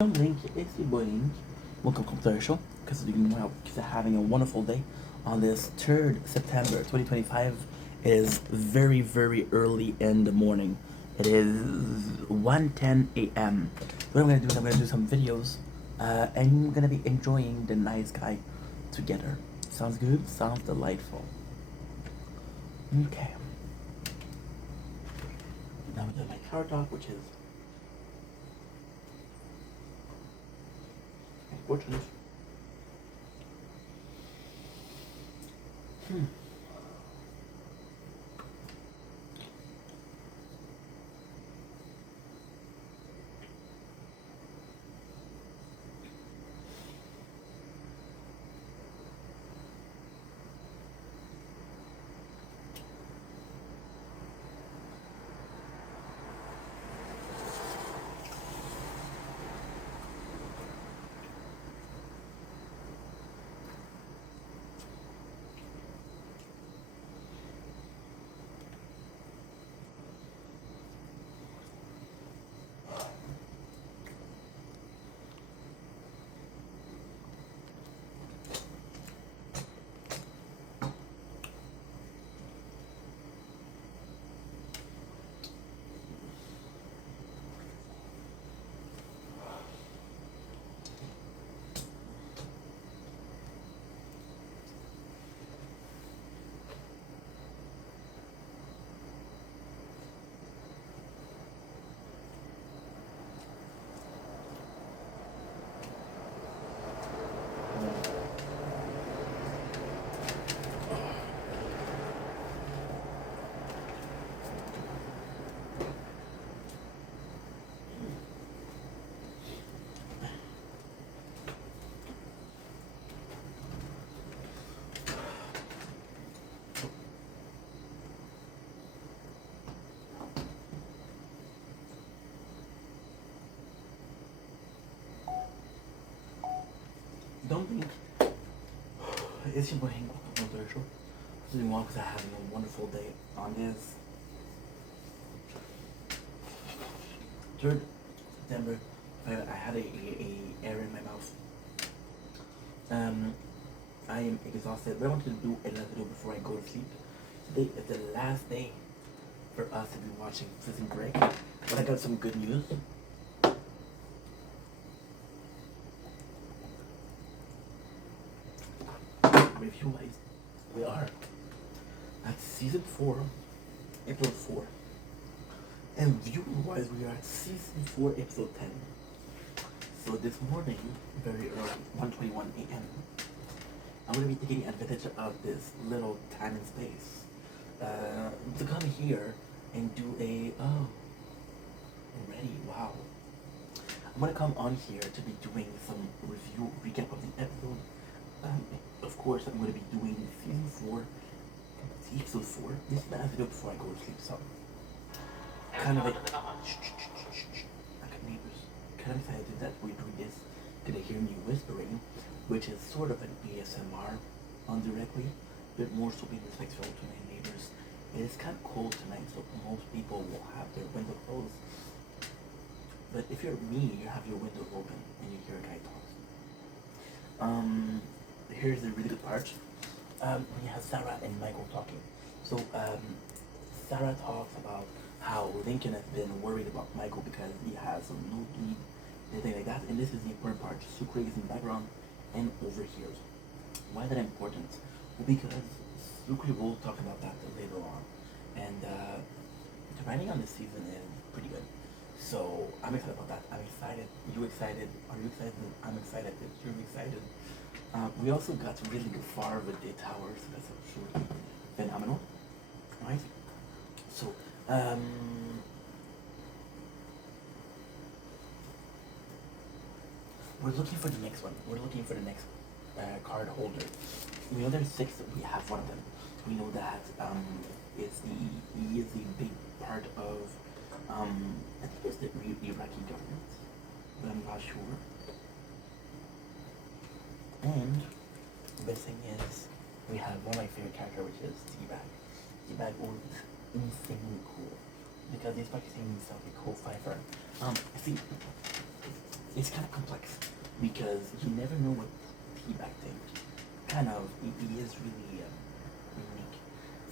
Link, it's your boy Link. Welcome to our show. Because you're having a wonderful day on this 3rd September 2025. It is very, very early in the morning. It is 1:10 a.m. What I'm gonna do is I'm gonna do some videos, and we're gonna be enjoying the night sky together. Sounds good? Sounds delightful. Okay. Now we do my car talk, which is important. Don't think it's your boy Hank. Welcome to our show. Doing well because I'm having a wonderful day on this 3rd September. I had a air in my mouth. I am exhausted, but I wanted to do another video before I go to sleep. Today is the last day for us to be watching Prison Break, but I got some good news. Review wise, we are at season 4, episode 4, and viewing wise, we are at season 4, episode 10. So this morning, very early, 1:21 a.m., I'm gonna be taking advantage of this little time and space to come here and do a already wow. I'm gonna come on here to be doing some review recap of the episode. Of course, I'm going to be doing season 4, episode 4. This is the last video before I go to sleep, so kind of like, I got neighbors. Kind of excited that we're doing this. Gonna hear me whispering, which is sort of an ASMR indirectly, but more so being respectful to my neighbors. It is kind of cold tonight, so most people will have their window closed. But if you're me, you have your window open and you hear a guy talk. Here's the really good part. We have Sarah and Michael talking. So Sarah talks about how Lincoln has been worried about Michael because he has some nosebleed, anything like that. And this is the important part. Sucre is in the background and over here. Why is that important? Well, because Sucre will talk about that later on. And the writing on this season is pretty good. So I'm excited about that. I'm excited. You excited? Are you excited? I'm excited. You're excited. We also got really good far with the towers. So that's absolutely phenomenal, right? So we're looking for the next one. We're looking for the next card holder. We know there's 6. We have one of them. We know that he is the big part of I think it's the Iraqi government, but I'm not sure. And the best thing is we have one of my favorite characters, which is T-Bag. T-Bag was insanely cool because he's practicing himself a co-fighter. See, it's kind of complex because you never know what T-Bag thinks. Kind of, he is really unique.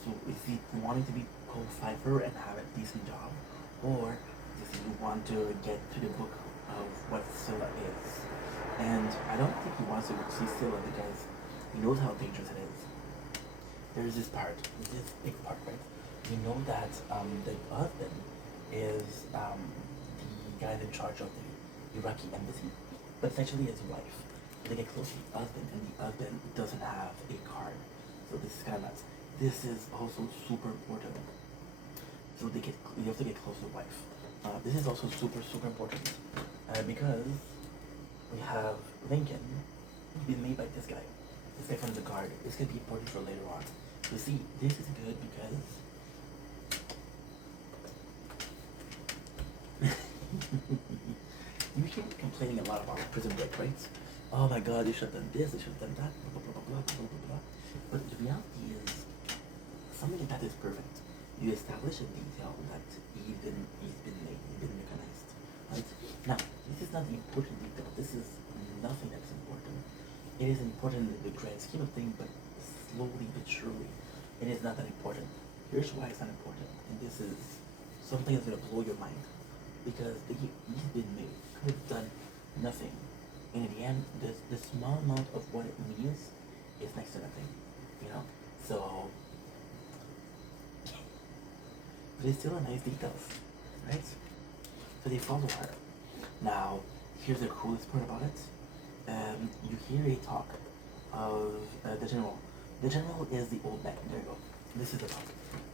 So is he wanting to be called Pfeiffer and have a decent job, or does he want to get to the book of what Scylla is? And I don't think he wants to see Scylla because he knows how dangerous it is. There's this part, this big part, right? We know that the husband is the guy in charge of the Iraqi embassy, but essentially his wife. They get close to the husband, and the husband doesn't have a card. So this is kind of nuts. This is also super important. So you have to get close to the wife. This is also super important because we have Lincoln being made by this guy. This guy from the guard. This could be important for later on. So see, this is good because you hear me complaining a lot about Prison Break, right? Oh my God, they should have done this, they should have done that, blah blah blah blah blah blah blah. But the reality is, something like that is perfect. You establish a detail that he's been mechanized, right? Now, this is not the important detail. This is nothing that's important. It is important in the grand scheme of things, but slowly but surely, it is not that important. Here's why it's not important, and this is something that's gonna blow your mind, because he's been made, could have done nothing, and in the end, the small amount of what it means is next to nothing, you know. So, but it's still a nice details, right? So they follow her. Now, here's the coolest part about it. You hear a talk of the general. The general is the old man. There you go. This is the talk.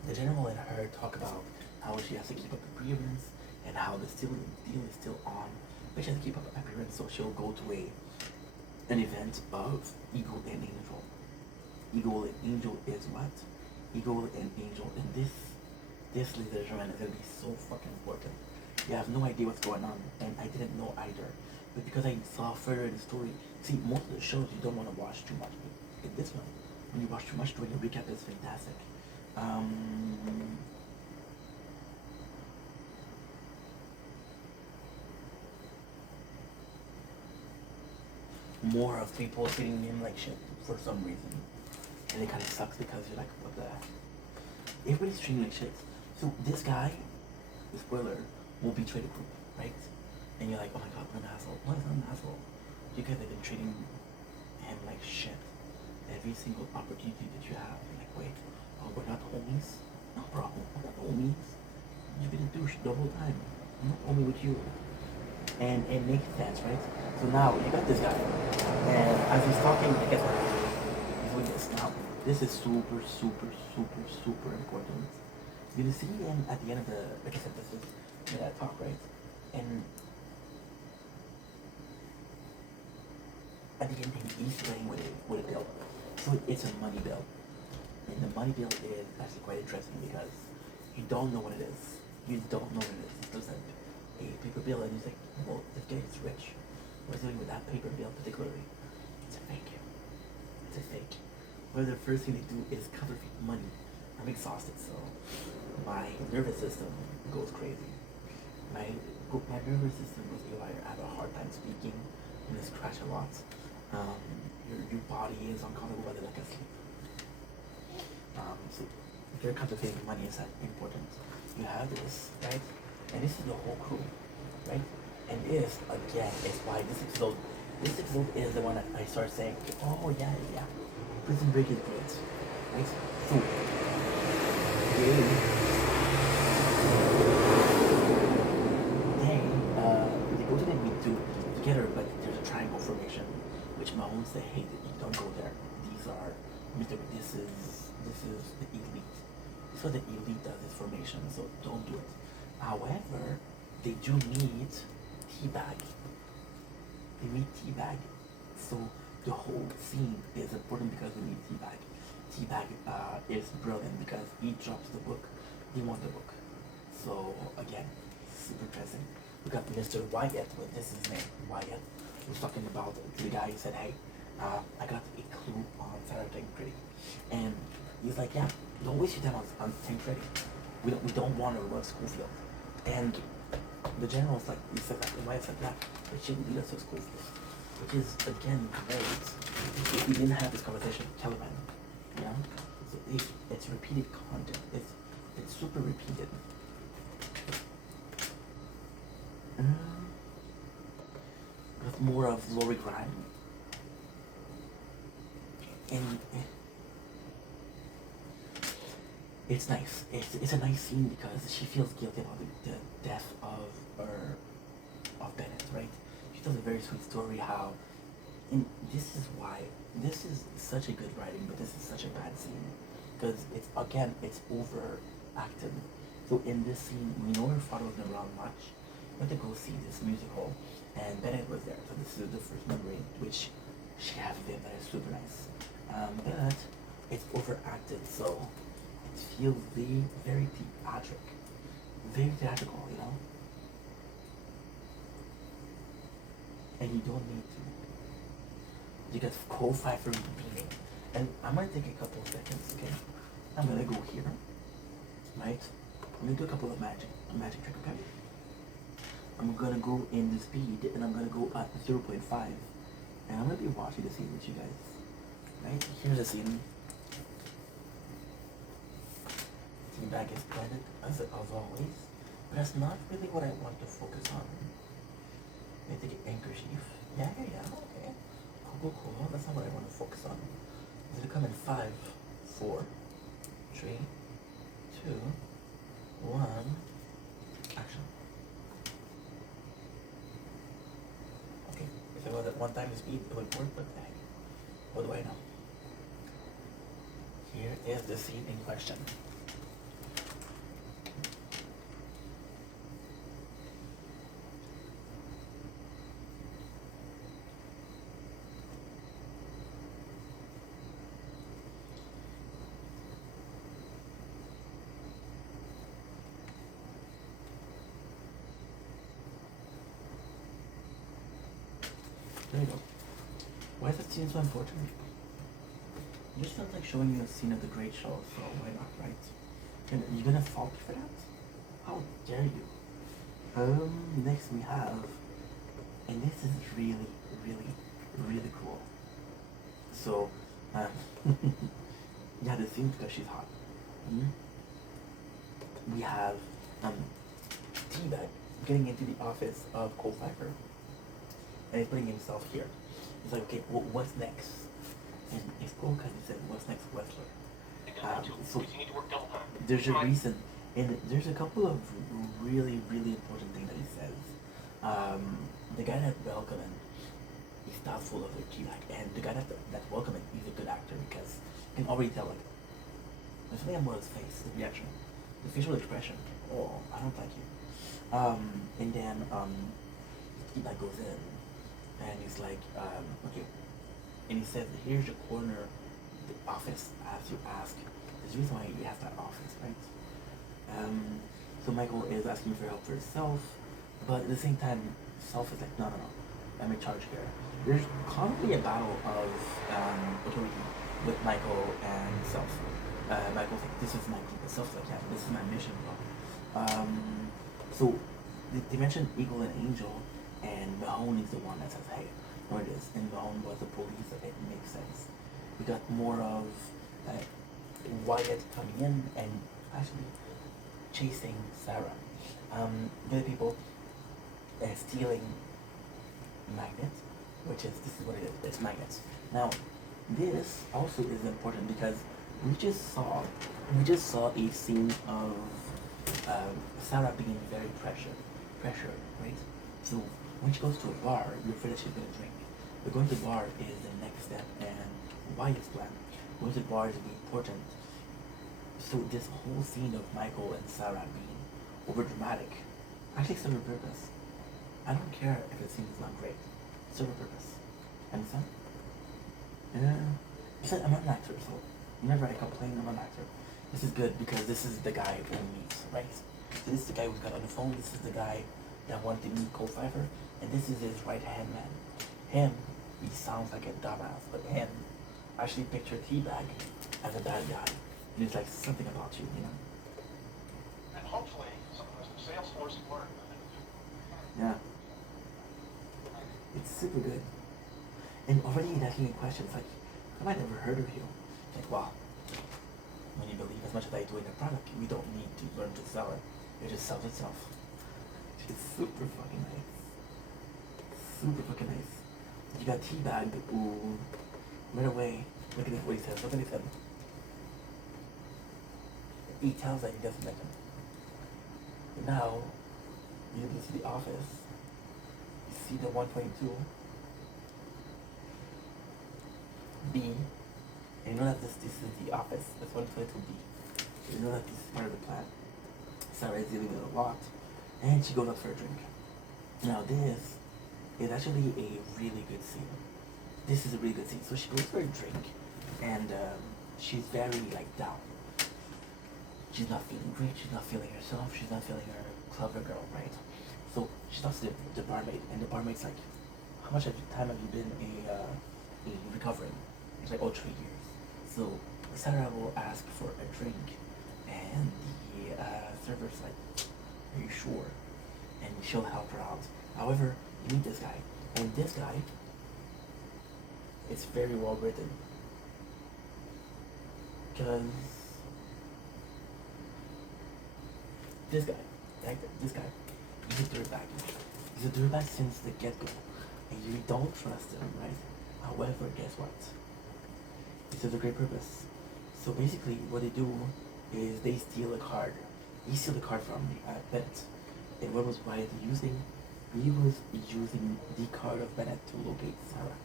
The general and her talk about how she has to keep up appearance and how the deal is still on, but she has to keep up appearance, so she'll go to an event of Eagle and Angel. Eagle and Angel is what? Eagle and Angel, and this, ladies and gentlemen, is gonna be so fucking important. You have no idea what's going on, and I didn't know either. But because I saw further in the story, see, most of the shows you don't want to watch too much. But in this one, when you watch too much, doing a recap is fantastic. More of people treating him like shit for some reason. And it kind of sucks because you're like, what the heck? Everybody's treating like shit. So this guy, the spoiler, will betray the group, right? And you're like, oh my God, what an asshole. No, he's not an asshole. You guys have been treating him like shit. Every single opportunity that you have, you're like, wait, oh, we're not homies? No problem, we're not homies. You've been a douche the whole time. I'm not homie with you. And it makes sense, right? So now you got this guy, and as he's talking, guess what? He's doing this now. This is super important. You see him at the end of the, like I said, this is that talk, right? And at the end, he's playing with a bill. So it's a money bill, and the money bill is actually quite interesting because you don't know what it is. You don't know what it is. It's just like a paper bill, and he's like, well, this guy is rich. What's he doing with that paper bill particularly? It's a fake. It's a fake. Well, the first thing they do is counterfeit money. I'm exhausted, so my nervous system goes crazy. My nervous system goes haywire. I have a hard time speaking. I just crash a lot. Your body is uncomfortable by the lack of sleep. So if you're counterfeiting money, is that important? You have this, right? And this is the whole crew, right? And this, again, is why this episode is the one that I start saying, oh yeah. Prison Break is great, right? So, they go to the meet together, but there's a triangle formation, which Mahomes they hate it. You don't go there. This is the elite. This is what the elite does, this formation, so don't do it. However, they do meet T-Bag. They meet T-Bag. So the whole scene is important because we meet T-Bag. T-Bag is brilliant because he drops the book. He won the book. So again, super interesting. We got Mr. Wyatt, well, this is his name, Wyatt, who's talking about the guy who said, hey, I got a clue on Saturday Critic. And he's like, yeah, don't waste your time on Tancredi. We don't want to run Schofield. And the general's like, he said that, why is that? But she didn't lead us to school for this. Which is, again, great. If we didn't have this conversation, Taliban, you know? It's repeated content. It's super repeated. With more of Lori Grime. And it's nice. It's a nice scene because she feels guilty about the death of Bennett, right? She tells a very sweet story how, and this is why this is such a good writing, but this is such a bad scene because it's overacted. So in this scene, we know her father wasn't around much. We went to go see this musical, and Bennett was there. So this is the first memory which she has of him that is super nice. But it's overacted, so it feels very theatrical, you know. And you don't need to. You got Cole Pfeiffer beaming, and I'm gonna take a couple of seconds, okay? I'm gonna go here, right? I'm gonna do a couple of magic trick, okay? I'm gonna go in the speed, and I'm gonna go at 0.5, and I'm gonna be watching the scene with you guys. Right? Here's the scene. T-Bag is blended as always, but that's not really what I want to focus on. I think anchor chief. Yeah, okay. Cool. That's not what I want to focus on. It's gonna come in 5, 4, 3, 2, 1. Action. Okay, if I was at 1 time the speed, it would work, but hey, what do I know? Here is the scene in question. There you go. Why is that scene so important? It just felt like showing you a scene of the great show, so why not, right? And you're gonna fault me for that? How dare you? Next we have, and this is really cool. So, yeah, the scene because she's hot. We have T-Bag getting into the office of Cole Pfeiffer, and he's putting himself here. He's like, okay, what's next? And it's cool because he said, what's next, Wessler? So there's a reason, and there's a couple of really important things that he says. The guy that welcomed him, he's thoughtful of the T-Bag, and the guy that welcomed him, he's a good actor because you can already tell, like, there's something about his face, the reaction, the facial expression. Oh, I don't like you. And then T-Bag goes in, and he's like, okay. And he says, here's your corner, the office, as you ask. There's a reason why he has that office, right? So Michael is asking for help for himself, but at the same time, Self is like, no, I'm in charge here. There's constantly a battle of authority with Michael and Self. Michael's like, this is my team, but Self's like, yeah, this is my mission, bro. So they mentioned Eagle and Angel, and Mahone is the one that says, hey, no it is. And Mahone was the police, so it makes sense. We got more of Wyatt coming in and actually chasing Sarah. The other people stealing magnets, this is what it is, it's magnets. Now, this also is important because we just saw a scene of Sarah being very pressured, right? So when she goes to a bar, you're afraid that she's gonna drink. But going to the bar is the next step, and Wyatt's plan. Going to the bar is really important. So this whole scene of Michael and Sarah being over dramatic actually serves a purpose. I don't care if the scene is not great. It serves a purpose. Understand? Yeah. I'm not an actor, so whenever I complain, I'm an actor. This is good because this is the guy who meets, right? So this is the guy who's got on the phone. This is the guy that wanted to meet Cole Pfeiffer, and this is his right-hand man. Him, he sounds like a dumbass, but him, actually picture T-Bag as a bad guy. And it's like something about you, you know? And hopefully some of the Salesforce learned. Yeah. It's super good. And already it asking me questions like, have I never heard of you? Like, wow. When you believe as much as I do in a product, we don't need to learn to sell it. It just sells itself. It's super fucking nice. Super fucking nice. You got teabagged. Ooh. Right away. Look at what he says. Look at what he said. He tells that he doesn't like him. But now, you see the office. You see the 122. B. And you know that this is the office. That's 122B. So you know that this is part of the plan. Sarah is dealing with a lot. And she goes out for a drink. Now this is actually a really good scene. This is a really good scene. So she goes for a drink and she's very like down. She's not feeling great, she's not feeling herself, she's not feeling her clever girl, right? So she talks to the barmaid and the barmaid's like, how much time have you been recovering? It's like, oh, 3 years. So Sarah will ask for a drink and the server's like, are you sure? And she'll help her out. However, you meet this guy, and this guy, it's very well written. Because this guy, this guy, he's a dirtbag. He's a dirtbag since the get-go. And you don't trust him, right? However, guess what? He serves a great purpose. So basically, what they do is they steal a card. He steals the card from Bennett. And what was Wyatt using? He was using the card of Bennett to locate Sarah.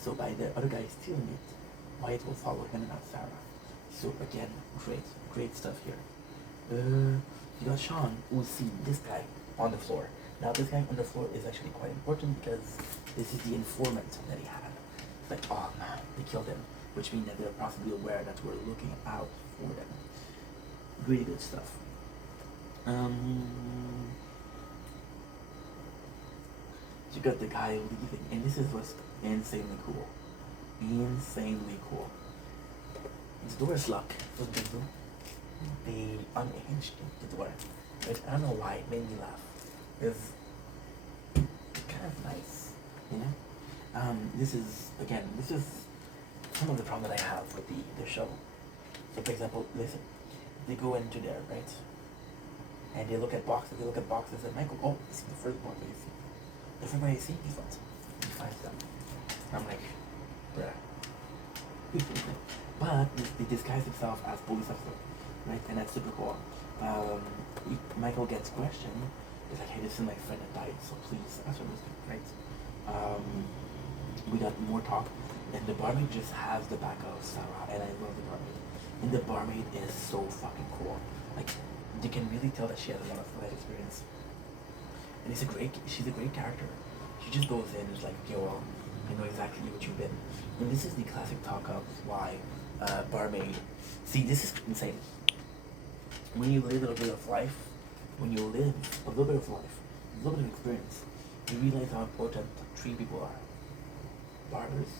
So by the other guy stealing it, Wyatt will follow him and not Sarah. So again, great stuff here. You got Sean, who's seen this guy on the floor. Now this guy on the floor is actually quite important because this is the informant that he had. It's like, oh man, they killed him, which means that they're possibly aware that we're looking out for them. Really good stuff. You got the guy leaving, and this is what's insanely cool. Insanely cool. The door is locked. What did they do? They unhinged the door. Which I don't know why it made me laugh. It's kind of nice, you know? This is some of the problem that I have with the show. So for example, listen, they go into there, right? And they look at boxes, and Michael, oh, this is the first box that you see. Everybody sees these ones. He finds them. I'm like, bruh. But they disguise himself as police officer, right? And that's super cool. Michael gets questioned. He's like, hey, this is my friend that died, so please answer this, right? We got more talk, and the barmaid just has the back of Sarah, and I love the barmaid. And the barmaid is so fucking cool. Like, you can really tell that she has a lot of life experience. And she's a great character. She just goes in and is like, okay, well, I know exactly what you've been. And this is the classic talk of why barmaid. See, this is insane. When you live a little bit of life, a little bit of experience, you realize how important 3 people are. Barbers,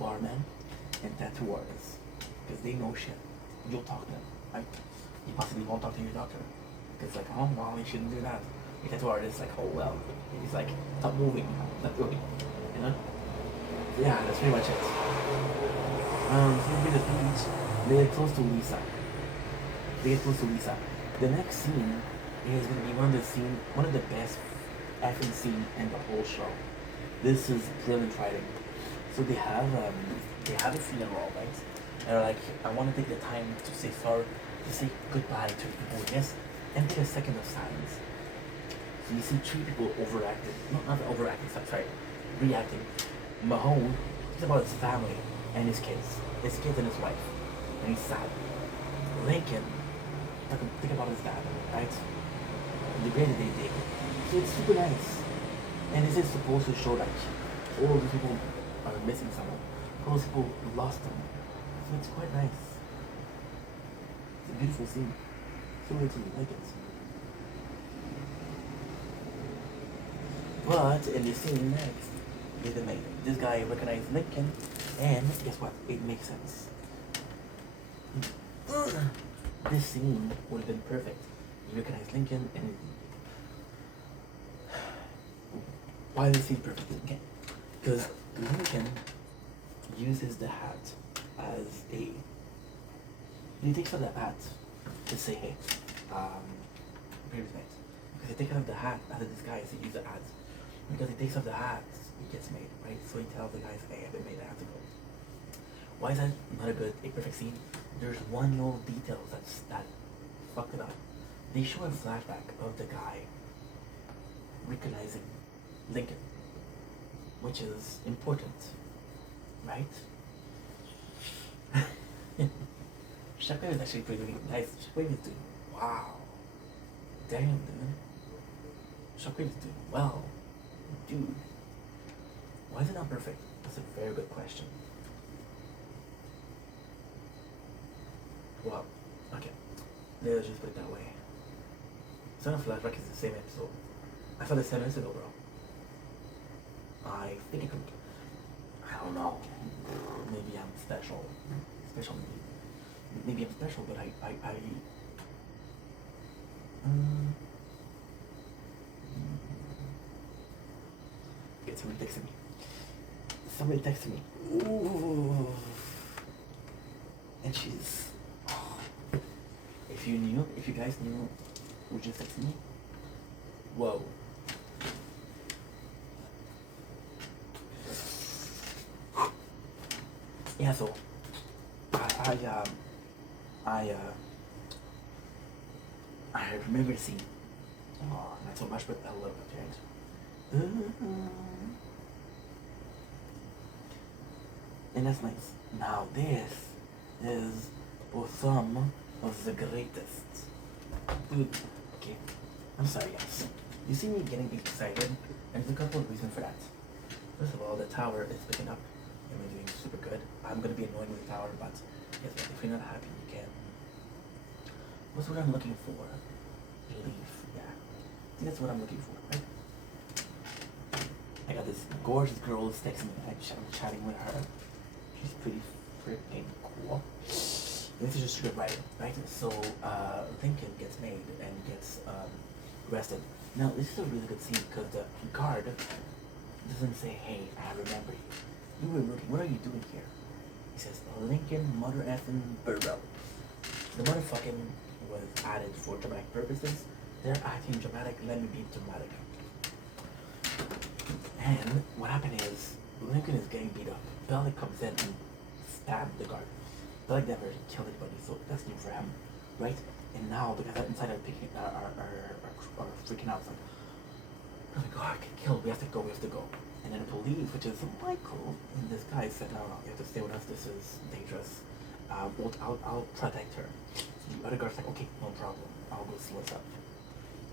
barmen, and tattoo artists. Because they know shit. You'll talk to them, right? You possibly won't talk to your doctor. Because like, oh, well, you shouldn't do that. Your tattoo artist like, oh well. He's like, stop moving, not doing, you know? So yeah, that's pretty much it. So we the beach. They get close to Lisa. The next scene is gonna be one of the best effing scene in the whole show. This is brilliant writing. So they have a funeral, right? And they're like, I want to take the time to say sorry, to say goodbye to people. Yes, and take a second of silence. So you see 3 people overacting. No, not overacting, sorry, reacting. Mahone thinks about his family and his kids and his wife. And he's sad. Lincoln, think about his dad, right? The great that they did. So it's super nice. And this is supposed to show that all of these people are missing someone. All those people lost them. So it's quite nice. It's a beautiful scene. So really like it. But in the scene next is amazing. This guy recognized Lincoln, and guess what? It makes sense. This scene would have been perfect. You recognize Lincoln, and Why is the scene perfect again? Because Lincoln uses the hat as a. He takes out the hat to say, hey, pay respect. Because he takes out the hat as a disguise to use the hat. Because he takes off the hat, it gets made, right? So he tells the guys, hey, I've been made, I have to go. Why is that not a perfect scene? There's one little detail that fucked it up. They show a flashback of the guy recognizing Lincoln, which is important, right? Shockwave is actually pretty nice. Shockwave is doing wow. Damn, dude. Shockwave is doing well. Dude. Why is it not perfect? That's a very good question. Well, okay. Let's just put it that way. Son of Flashback is the same episode. I saw this 10 minutes ago, bro. I think it could. I don't know. Maybe I'm special. Special maybe. Maybe I'm special, but get somebody texting me. Somebody texted me. Ooh. And she's. Oh. If you guys knew who just texted me, whoa. Yeah, so I remember the scene. Oh, not so much, but a little bit, right? And that's nice. Now this is for some of the greatest. Dude, okay. I'm sorry guys. You see me getting excited, and there's a couple of reasons for that. First of all, the tower is picking up, and we're doing super good. I'm gonna be annoying with the tower, but guess what? If you're not happy, you can. What's what I'm looking for? Relief, yeah. I think that's what I'm looking for, right? I got this gorgeous girl who's texting me. I'm chatting with her. She's pretty freaking cool. This is just script writing, right? So Lincoln gets made and gets arrested. Now this is a really good scene because the guard doesn't say, "Hey, I remember you. You were looking. What are you doing here?" He says, "Lincoln mother effing Burrell." The motherfucking was added for dramatic purposes. They're acting dramatic. Let me be dramatic. And what happened is Lincoln is getting beat up. Bellic comes in and stabs the guard. Bellic never killed anybody, so that's new for him, right? And now the guys inside are freaking out. It's like, oh my god, I get killed. We have to go. And then the police, which is Michael in disguise, said, "No, you have to stay with us. This is dangerous. I'll protect her." So the other guard's like, "Okay, no problem. I'll go see what's up."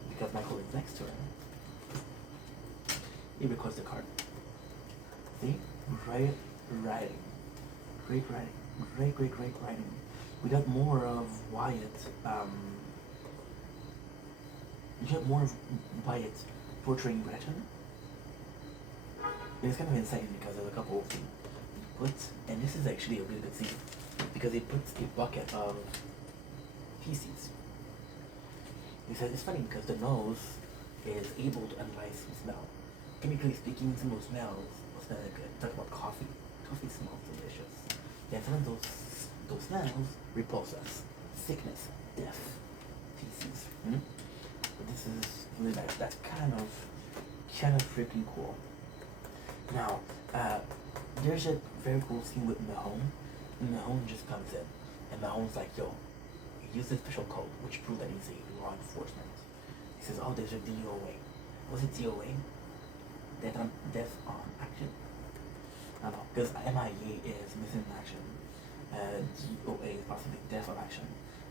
Because Michael is next to her. He records the card. See? Great writing. Great writing. Great writing. We got more of Wyatt. You get more of Wyatt portraying Gretchen. And it's kind of insane because there's a couple of things he puts, and this is actually a really good scene because he puts a bucket of feces. He says it's funny because the nose is able to analyze smell. Chemically speaking, some of those smells smell good. Talk about coffee. Coffee smells delicious. Then some of those smells repulse us. Sickness, death, feces. But this is really nice. That's kind of freaking cool. Now, there's a very cool scene with Mahone. Mahone just comes in, and Mahone's like, "Yo, use a special code," which proves that he's a law enforcement. He says, "Oh, there's a DOA. What's a DOA? Death on action? I don't know, because MIA is missing in action. DOA is possibly death on action."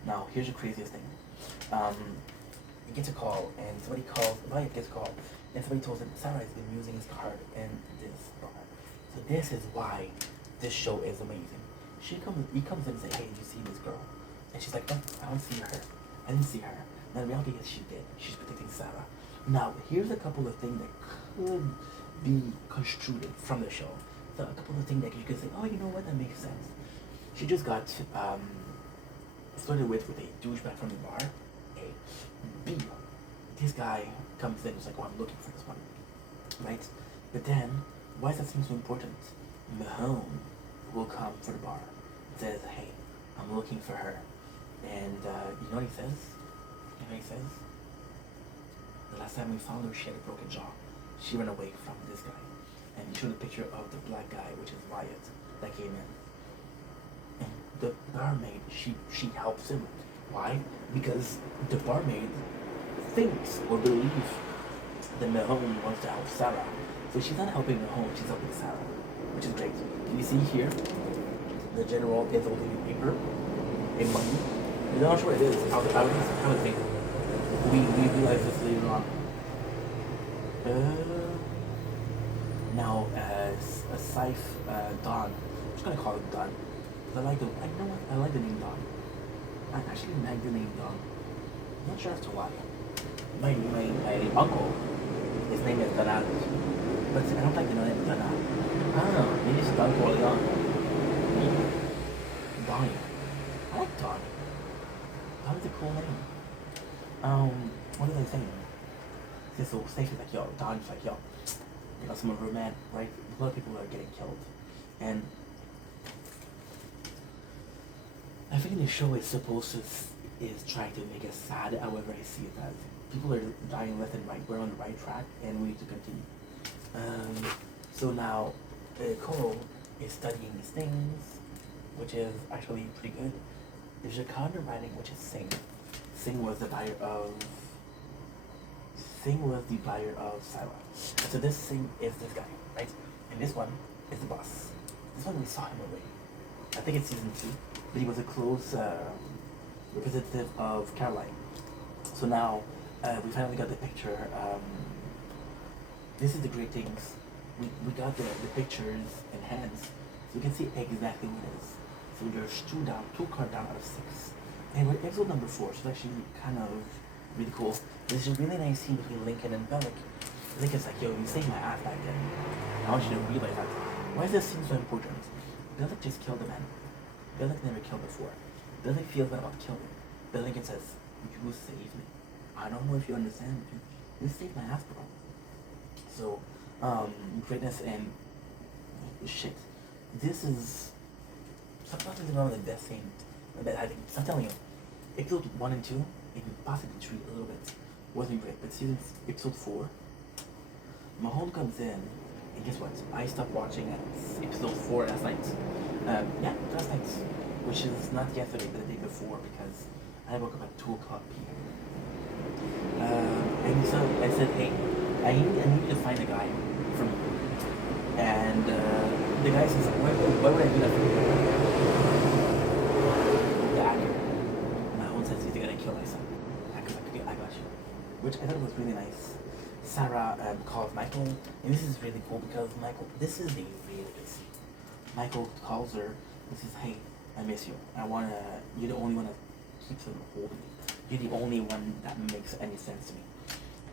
Now, here's the craziest thing. He gets a call, and somebody calls, Wyatt gets a call, and somebody tells him, "Sarah has been using his card in this bar." So this is why this show is amazing. He comes in and says, "Hey, did you see this girl?" And she's like, "No, I don't see her. I didn't see her." Now the reality is she did. She's protecting Sarah. Now, here's a couple of things that could be construed from the show. So a couple of things that you could say, "Oh, you know what, that makes sense." She just got started with a douchebag from the bar. A. B. This guy comes in and is like, "Oh, I'm looking for this one." right? But then, why does that seem so important? Mahone will come for the bar, says, hey, I'm looking for her. And you know what he says? You know what he says? The last time we found her, she had a broken jaw. She ran away from this guy. And he showed a picture of the black guy, which is Wyatt, that came in. And the barmaid, she helps him. Why? Because the barmaid thinks or believes that Mahone wants to help Sarah. So she's not helping Mahone, she's helping Sarah, which is great. Can you see here? The general is holding a paper, a money. You're not sure what it is. I was kind of thinking. We realized this later on. Now, as a Scythe, Don. I'm just gonna call it Don. Cause I know what? I like the name Don. I actually like the name Don. I'm not sure as to why. My uncle, his name is Donald. But I don't like the name Donald. I don't know, maybe it's Don Corleone. Donnie. I like Donnie. Donnie's a cool name. What was I saying? So Stacey's like, yo, Don's like, yo, you know, some of her men, right? A lot of people are getting killed. And I think the show is supposed to is trying to make us sad, however I see it as. People are dying left and right. We're on the right track and we need to continue. So now Cole is studying these things, which is actually pretty good. There's a counter writing which is Singh. Singh was the buyer of Sarah. So this Singh is this guy, right? And this one is the boss. This one we saw him already. I think it's season 2, but he was a close representative of Caroline. So now we finally got the picture. This is the great things. We got the pictures in hands, so you can see exactly what it is. So there's 2 cards down out of 6. And we're episode number 4, so it's actually kind of really cool. There's a really nice scene between Lincoln and Bellic. Lincoln's like, yo, you saved my ass back then. I want you to realize that. Why is this scene so important? Bellic just killed a man. Bellic never killed before. Bellic feels bad about killing. Bellic says, you saved me. I don't know if you understand. You saved my ass, bro. So, greatness and shit. This is sometimes one of the best things that I think. I'm telling you, episode 1 and 2, and possibly 3 a little bit, wasn't great. But episode 4, Mahone comes in, and guess what? I stopped watching at episode 4 last night. Yeah, last night, which is not yesterday, but the day before, because I woke up at 2 o'clock p.m. And so I said, hey, I need to find a guy for me. And the guy says, why would I do that for you? The actor. Mahone says he's gonna kill my son. I got you. Which I thought was really nice. Sarah calls Michael, and this is really cool because this is the really good scene. Michael calls her and says, hey, I miss you. You're the only one that keeps on holding me. You're the only one that makes any sense to me.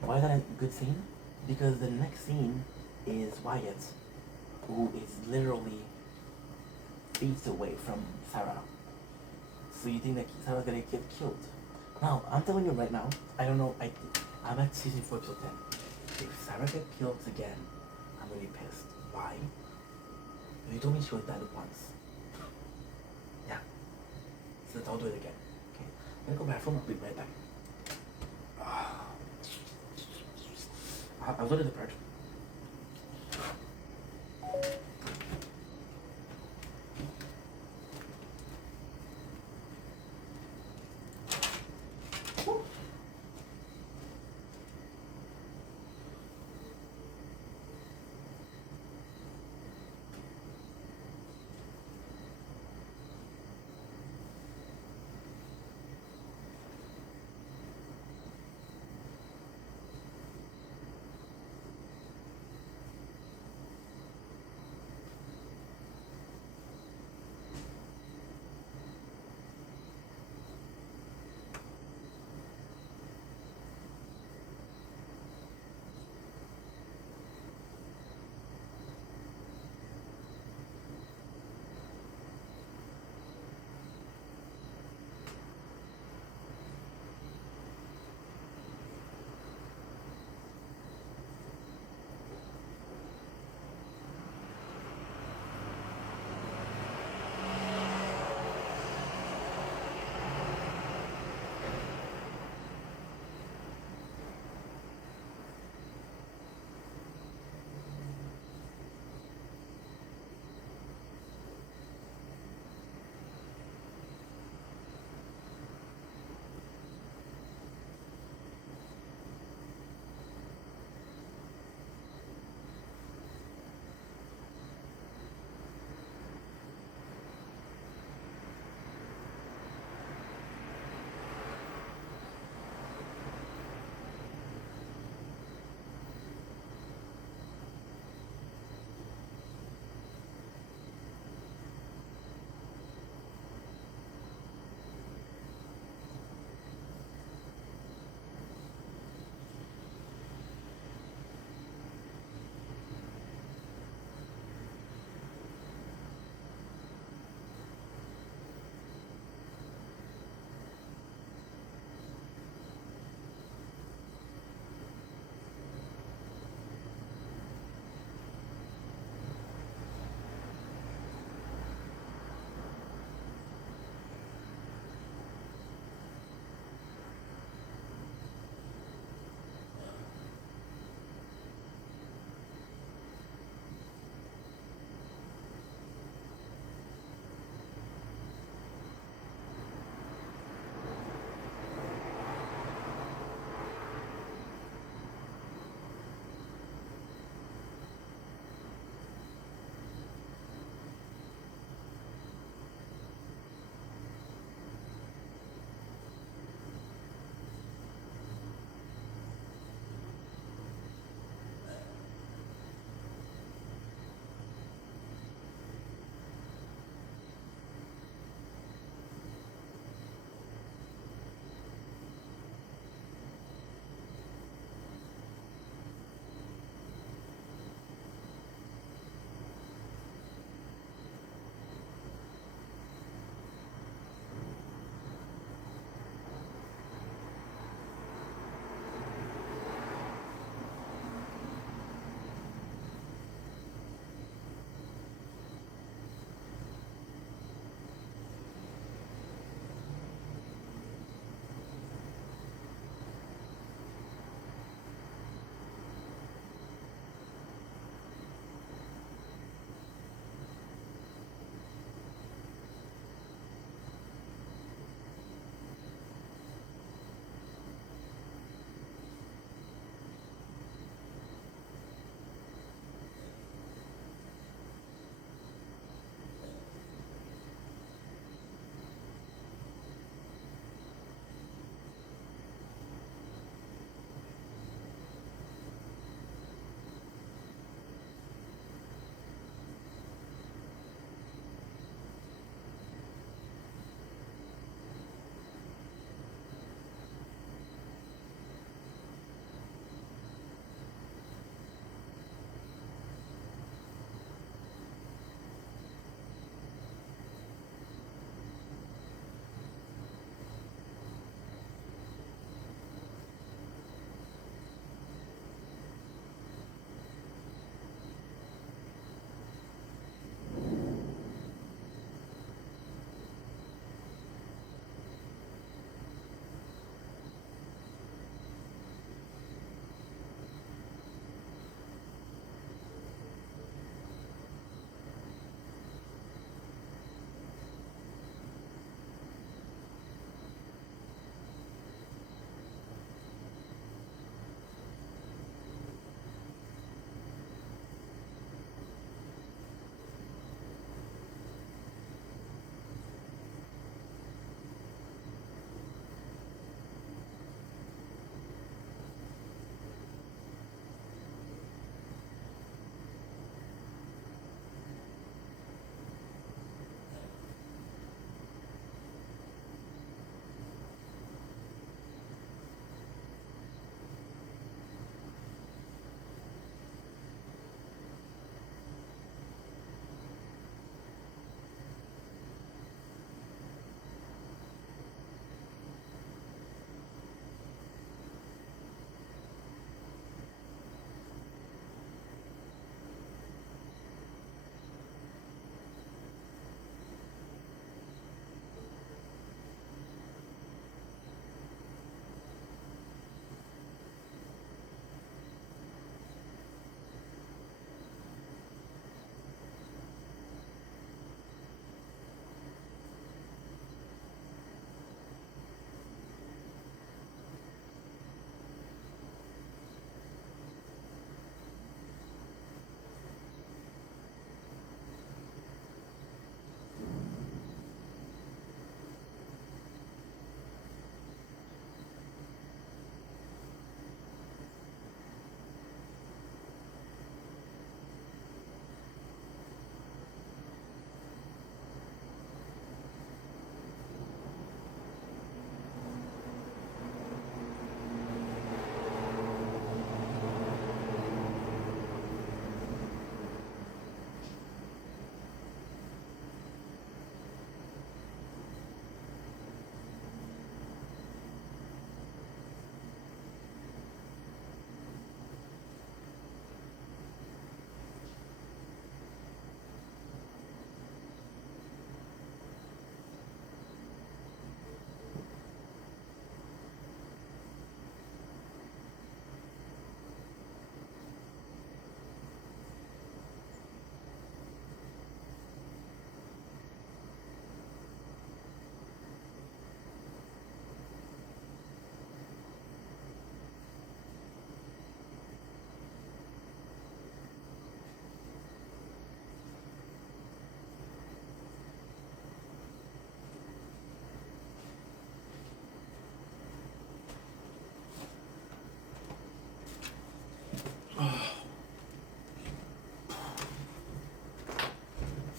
Why is that a good scene? Because the next scene is Wyatt, who is literally feet away from Sarah. So you think that Sarah's gonna get killed? Now, I'm telling you right now, I don't know, I'm at season 4, episode 10. If Sarah gets killed again, I'm really pissed. Why? Because you told me she was dead once. Yeah. So don't do it again. Okay? I'm gonna go back from I'll be right back. I'll go to the part.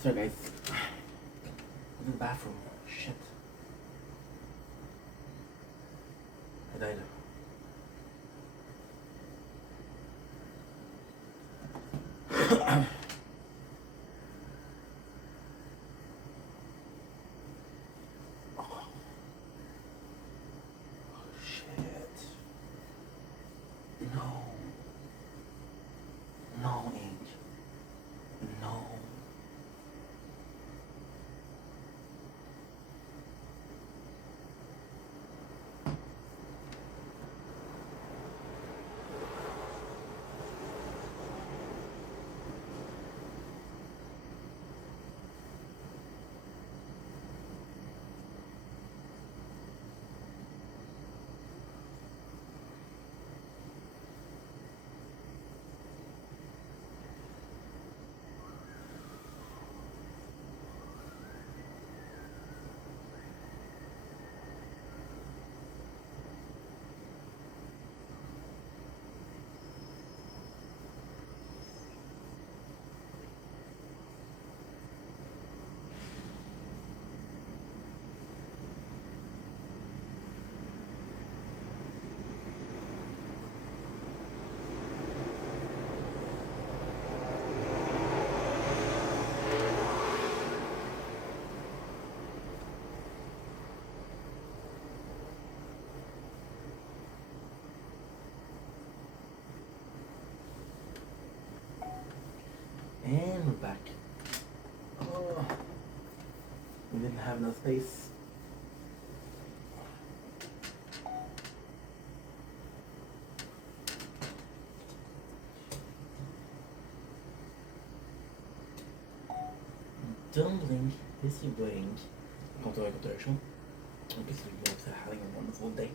Sorry guys. In the bathroom. Shit. I died. Oh shit. No. No, Ink. No. And we're back. Oh, we didn't have enough space. Don't blink, yes you blink. Komt er ook op Turkse. Obviously, we both having a wonderful day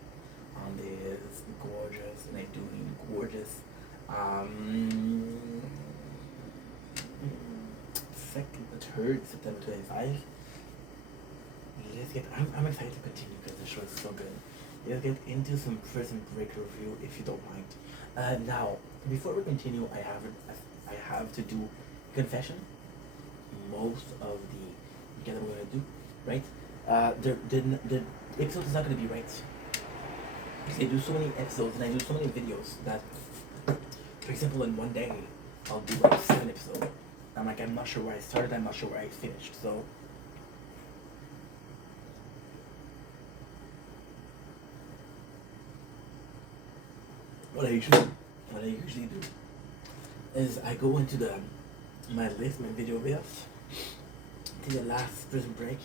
on this gorgeous, and I do mean gorgeous, third September 25. Let's get. I'm excited to continue because the show is so good. Let's get into some Prison Break review if you don't mind. Now, before we continue, I have to do confession. Most of the that we're gonna do, right? The episode is not gonna be right. Because I do so many episodes and I do so many videos that, for example, in one day I'll do like 7 episodes. I'm not sure where I started, I'm not sure where I finished, so. What I usually do is I go into my list, my video list, to the last Prison Break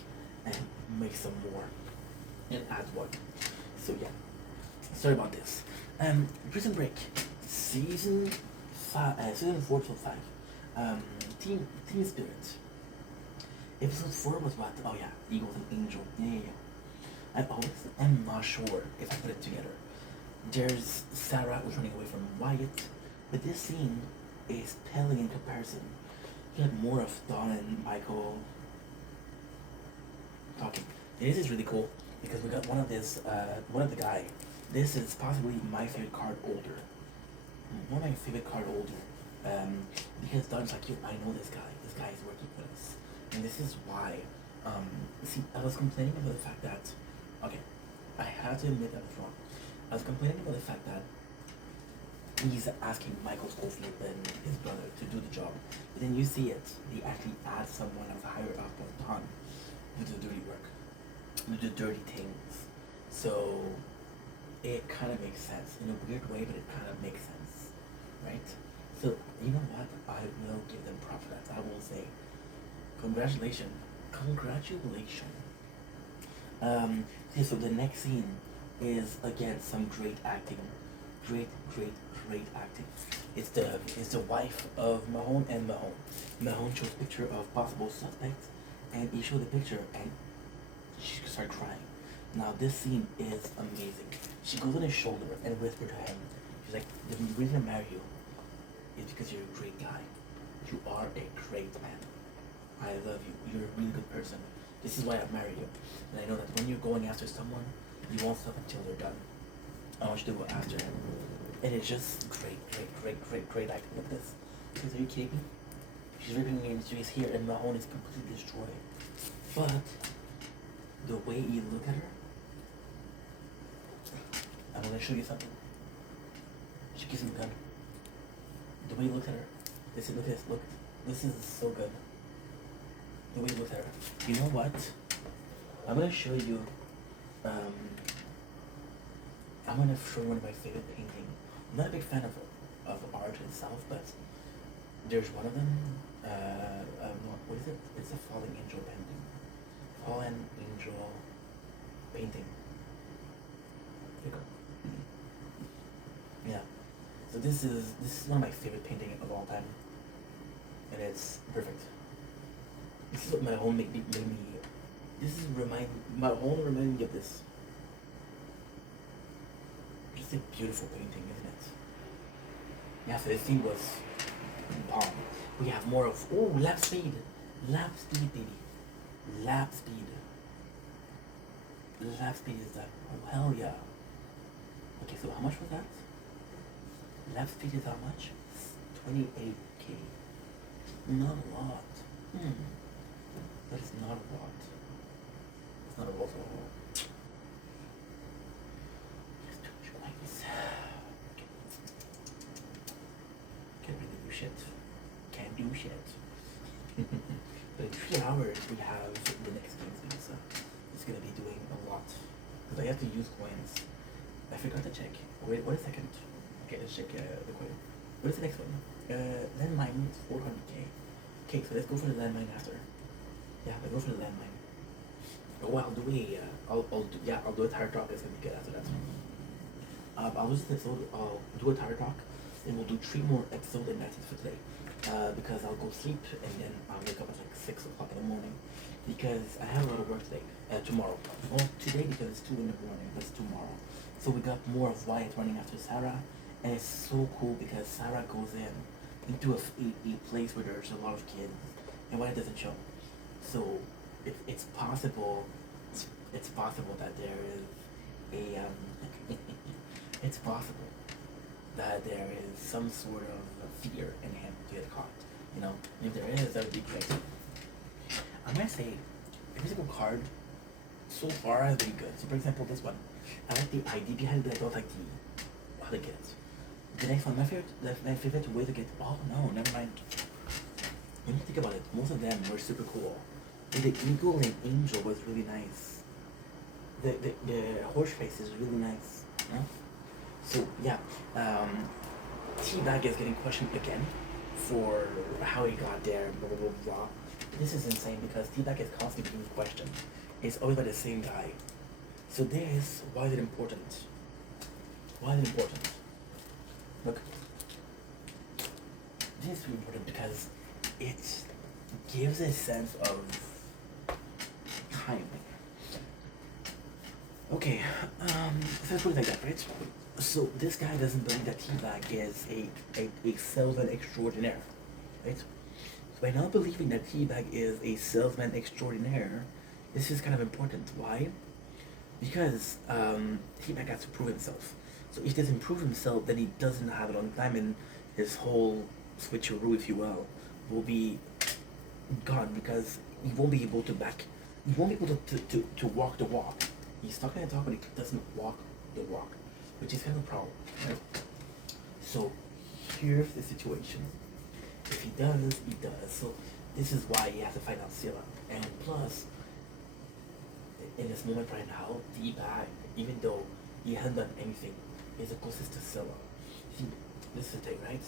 and make some more and add one. So yeah, sorry about this. Prison Break season 4 episode 5. Team Spirit. Episode 4 was what? Oh yeah, Eagles and Angel. Yeah. I'm not sure if I put it together. There's Sarah was running away from Wyatt, but this scene is pale in comparison. You have more of Dawn and Michael talking. And this is really cool because we got one of the guy. This is possibly my favorite card holder. One of my favorite card holder. Because Dawn's like, yo, I know this guy. This guy is working with us. And this is why, see, I was complaining about the fact that, okay, I have to admit that was wrong. I was complaining about the fact that he's asking Michael Scofield and his brother to do the job. But then you see it, they actually add someone else higher up on Ton to do the dirty work, do the dirty things. So it kind of makes sense in a weird way, but it kind of makes sense, right? So you know what? I will give them props for that. I will say, congratulations. Okay, so the next scene is again some great acting, great acting. It's the wife of Mahone and Mahone. Mahone shows a picture of possible suspects, and he showed the picture, and she started crying. Now this scene is amazing. She goes on his shoulder and whispers to him. She's like, "The reason I marry you is because you're a great guy. You are a great man. I love you. You're a really good person. This is why I married you. And I know that when you're going after someone, you won't stop until they're done. I want you to go after him." And it's just great acting. Look at this. Are you kidding me? She's ripping me and she's here, and Mahone is completely destroyed. But the way you look at her, I'm gonna show you something. She gives him the gun. The way you look at her, look at this, look. This is so good. The way you look at her. You know what? I'm gonna show you. I'm gonna show you one of my favorite paintings. I'm not a big fan of art itself, but there's one of them. What is it? It's a fallen angel painting. Fallen angel painting. There you go. Yeah. So this is one of my favorite paintings of all time, and it's perfect. This is what my home made me. My home reminded me of this. Just a beautiful painting, isn't it? Yeah. So this thing was bomb. We have more of lap speed, baby, lap speed. Lap speed is that? Oh hell yeah. Okay, so how much was that? Lap speed is how much? 28K. Not a lot. That is not a lot. It's not a lot at all. Just too much coins. Can't really do shit. Can't do shit. But in 3 hours we have the next games being so it's gonna be doing a lot. Because I have to use coins. I forgot to check. Wait a second. Okay, let's check the coin. What is the next one? Landmine is 400K. Okay, so let's go for the landmine after. Yeah, let's go for the landmine. Oh, I'll do a tire talk. It's gonna be good after that. I'll lose this episode. I'll do a tire talk, and we'll do 3 more episodes and that's it for today. Because I'll go sleep and then I'll wake up at like 6 o'clock in the morning because I have a lot of work today. Tomorrow. Well, today because it's 2 in the morning, but it's tomorrow. So we got more of Wyatt running after Sarah, and it's so cool because Sarah goes into a place where there's a lot of kids, and Wyatt doesn't show. So it's possible that there is a it's possible that there is some sort of fear in him to get caught. You know, and if there is, that would be great. I'm gonna say every single card so far has been good. So for example, this one, I like the ID behind it, but I don't like how they get it. The next one, my favorite way to get. Oh no, never mind. When you think about it, most of them were super cool. And the eagle and angel was really nice. The horse face is really nice. You know? So yeah, T-Bag is getting questioned again for how he got there, blah blah blah blah. This is insane because T-Bag is constantly being questioned. It's always by the same guy. So this, why is it important? Why is it important? Look, this is really important because it gives a sense of time. Okay, so let's put it like that, right? So this guy doesn't believe that T-Bag is a salesman extraordinaire, right? So by not believing that T-Bag is a salesman extraordinaire, this is kind of important. Why? Because T-Bag has to prove himself. So if he doesn't prove himself, then he doesn't have it on time, and his whole switcheroo, if you will be gone because he won't be able to he won't be able to walk the walk. He's talking the talk, but he doesn't walk the walk, which is kind of a problem, right? So here's the situation. If he does, he does. So this is why he has to find out Scylla. And plus, in this moment right now, T-Bag, even though he hasn't done anything, is the closest to Scylla. See, this is the thing, right?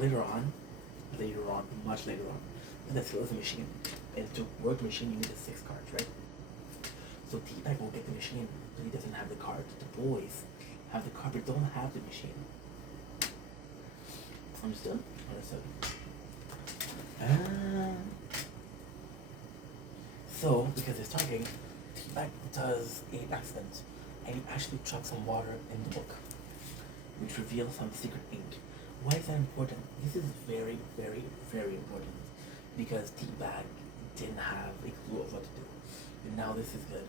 Later on, much later on, that Scylla's a machine. And to work the machine, you need the 6 cards, right? So T-Bag will get the machine, but he doesn't have the card. The boys have the card, but don't have the machine. Understood? Understood. So, because it's talking, T-Bag does an accident, and he actually chucks some water in the book, which reveals some secret ink. Why is that important? This is very, very, very important, because T-Bag didn't have a clue of what to do. And now this is good.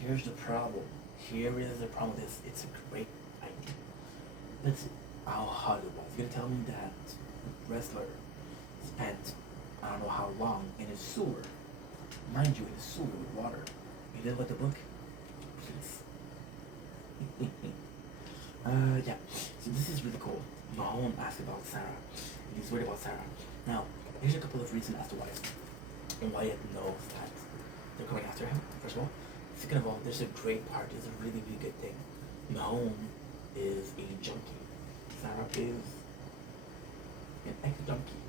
Here's the problem. Here is the problem with this. It's a great idea. But how hard it was. You're gonna tell me that wrestler spent I don't know how long in a sewer. Mind you, in a sewer with water. You did what the book? Please. Yeah. So this is really cool. Mahone asked about Sarah. He's worried about Sarah. Now, here's a couple of reasons as to why. And Wyatt knows that they're going after him, first of all. Second of all, there's a great part. It's a really, really good thing. Mahone is a junkie. Sarah is an ex-junkie.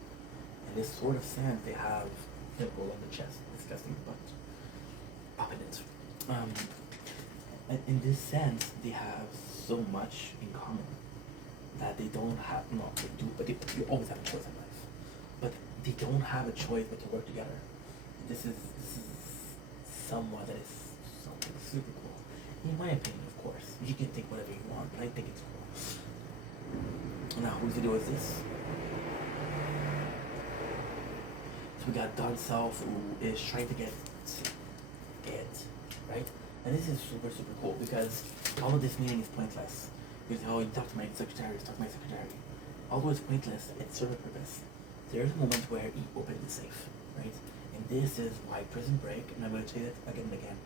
And this sort of sand they have pimple on the chest. Disgusting, but pop it. And in this sense, they have so much in common that they don't have, no, they do, but you always have a choice in life. But they don't have a choice but to work together. And this is somewhat that is something super cool. In my opinion, of course. You can think whatever you want, but I think it's cool. Now, whose video is this? So we got Don Self, who is trying to get it, right? And this is super, super cool because all of this meeting is pointless. Because, oh, you talk to my secretary, talk to my secretary. Although it's pointless, it serves a purpose. There's a moment where he opened the safe, right? And this is why Prison Break, and I'm going to say it again and again,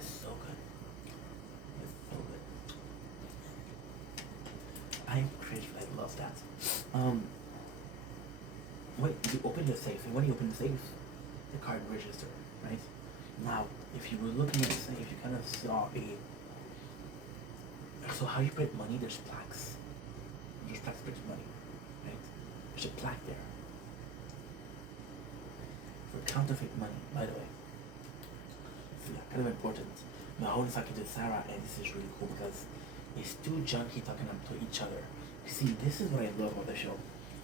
is so good. It's so good. I cringe, but I love that. When you open the safe, and when you open the safe, the card register, right? Now, if you were looking at the safe, you kind of saw a. So how you print money? There's plaques. There's plaques to print money, right? There's a plaque there for counterfeit money, by the way. So yeah, kind of important. Mahone is talking to Sarah, and this is really cool because it's two junkies talking to each other. You see, this is what I love about the show.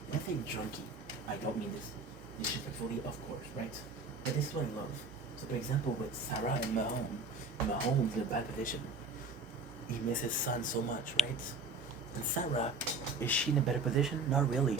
When I say junkie, I don't mean this disrespectfully, of course, right? But this is what I love. So, for example, with Sarah and Mahone's in a bad position. He misses his son so much, right? And Sarah, is she in a better position? Not really.